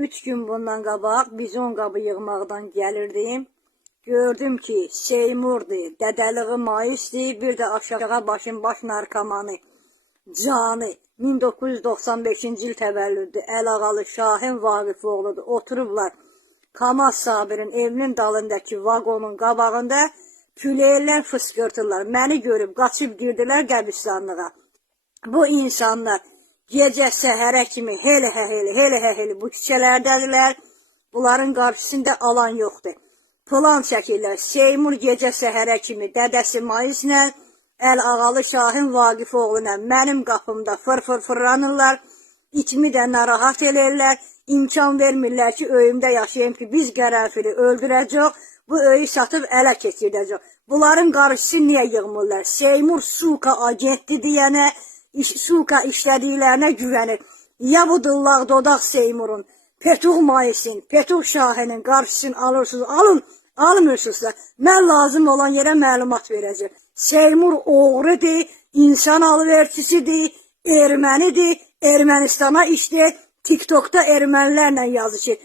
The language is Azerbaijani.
3 gün bundan qabaq bizon qabı yığmaqdan gəlirdim. Gördüm ki, Seymurdur, Dədəliği Maisdir, bir də aşağı başın baş narkomanı Canı 1995-ci il təvəllüddür. Əlağalı Şahin Vaqifoğludur. Oturublar Kamaz Sabirin evinin dalındakı vagonun qabağında küləylər fıskırtırlar. Məni görüb qaçıb girdilər qəbristanlığa. Bu insanlar gecə səhərə kimi hele bu küçələrdədirlər. Bunların qarşısında alan yoxdur. Plan çəkirlər. Seymur gecə səhərə kimi dədəsi Maislə, Əlağalı Şahin Vaqifoğlu'na mənim qapımda fırlanırlar. İçimi də narahat eləyirlər. İmkan vermirlər ki, öyümdə yaşayayım ki, biz qərənfili öldürəcək, bu öyü satıb ələ keçirdəcək. Bunların qarşısı niyə yığmırlar? Seymur suka agentdir deyənə, suka işlədiklərinə güvənir. Ya bu dillaq dodaq Seymurun, Petuq Maisin, Petuq Şahinin qarşısını alırsınız, almırsınız da, mən lazım olan yerə məlumat verəcək. Seymur oğrudur, insan alıverçisidir, ermənidir, Ermənistana işləyir, TikTok'da ermənilərlə yazışır.